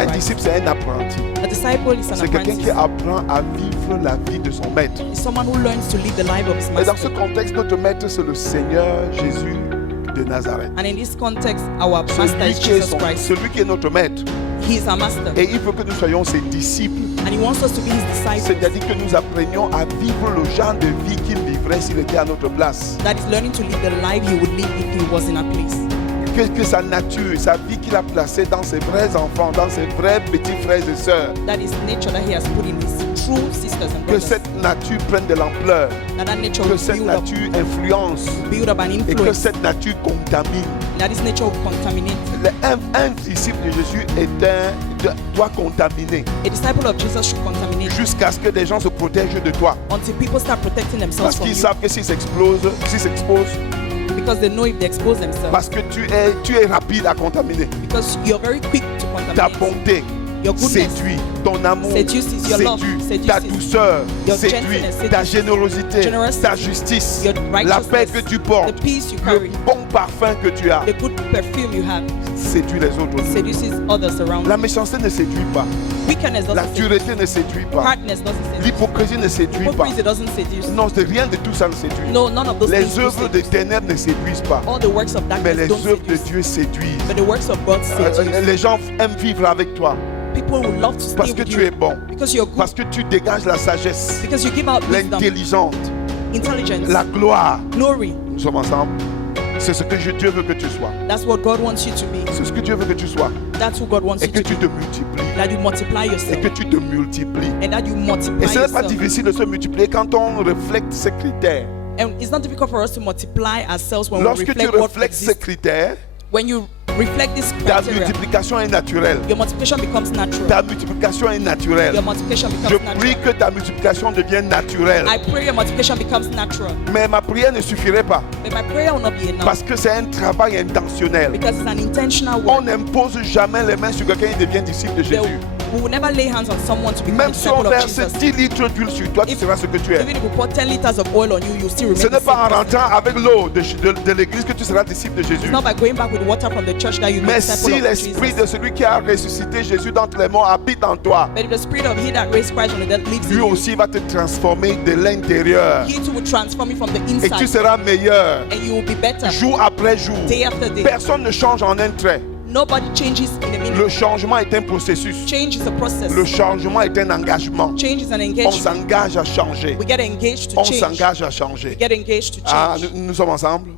Un Christ. disciple, c'est un apprenti. A disciple is an C'est quelqu'un qui apprentice. apprend à vivre la vie de son maître. It's someone who learns to live the life of his Et dans ce master. contexte, notre maître, c'est le Seigneur Jésus de Nazareth. And in this context, our master Celui is qui, est Jesus Christ. celui qui est notre maître. He is our master. Et il veut que nous soyons ses disciples. And he wants us to be his disciples. C'est-à-dire que nous apprenions à vivre le genre de vie qu'il vivrait s'il était à notre place. That is learning to live the life he would live if he was in our place. Que sa nature, sa vie qu'il a placée dans ses vrais enfants, dans ses vrais petits frères et sœurs, That is nature that he has put in his true sisters and que brothers. cette nature prenne de l'ampleur, That nature que will cette build up, nature influence build up an et que influence. cette nature contamine. That this nature will contaminate. Un disciple de Jésus doit contaminer A disciple of Jesus should contaminate jusqu'à ce que des gens se protègent de toi. until people start protecting themselves Parce from qu'ils you. savent que s'ils s'exposent, Because they know if they expose themselves. parce que tu es rapide à contaminer. Because you're very quick to Ta contaminate. bonté Your goodness séduit, ton amour seduces, your love séduit, ta seduces, douceur your séduit, gentleness ta seduces, générosité, generosity, ta justice, your la paix righteousness, que tu portes, the peace you le carry, bon parfum que tu as the good perfume you have séduit les autres. seduces others around La you. méchanceté ne séduit pas, Wickedness la doesn't seduce. dureté ne séduit pas, Hardness doesn't seduce. l'hypocrisie ne séduit pas. Hypocrisy doesn't seduce. Non, c'est rien de tout ça ne séduit. No, none of those Les things will œuvres des seduce. ténèbres ne séduisent pas, All the works of mais darkness les don't œuvres de seduce. Dieu séduisent. But the works of God seduce. Les gens aiment vivre avec toi People will love to stay parce que with tu es you bon, because you're good. parce que tu dégages la sagesse, Because you give out wisdom, l'intelligence, intelligence, la gloire. glory. Nous sommes ensemble. C'est ce que Dieu veut que tu sois. That's what God wants you to be. C'est ce que Dieu veut que tu sois. That's who God wants Et you que to tu be. te multiplies. That you multiply Et yourself. que tu te multiplies. And that you multiply Et ce n'est pas yourself. difficile de se multiplier quand on reflète ces critères. And it's not difficult for us to multiply ourselves when we Lorsque tu reflect what reflètes ces exists. critères, When you reflect this ta criteria, multiplication est naturelle. your multiplication becomes natural. Ta multiplication est naturelle. Your multiplication Je becomes prie natural. que ta multiplication devienne naturelle. I pray your multiplication becomes natural. Mais ma prière ne suffirait pas But my prayer will not be enough parce que c'est un travail intentionnel. because it's an intentional On work. n'impose jamais les mains sur quelqu'un et devient disciple de Jésus. We will never lay hands on someone to become a Même si on disciple of verse Jesus. 10 litres d'huile sur toi, tu seras ce que tu es. Even if we pour 10 liters of oil on you, you still Ce remain n'est the pas en same person. rentrant avec l'eau de l'église que tu seras disciple de Jésus. It's not by going back with water from the church that you Mais become si disciple of l'esprit Jesus. de celui qui a ressuscité Jésus d'entre les morts habite en toi, But if the spirit of he that raised Christ from the dead lives in lui you, aussi va te transformer de l'intérieur. he too will transform you from the Et tu inside, seras meilleur and you will be better jour après jour. day after day. Personne ne change en un trait. Nobody changes in a minute. Le changement est un processus. Change is a process. Le changement est un engagement. Change is an On engagement. s'engage à changer. We get engaged to On change. s'engage à changer. We get engaged to Ah, change. nous sommes ensemble.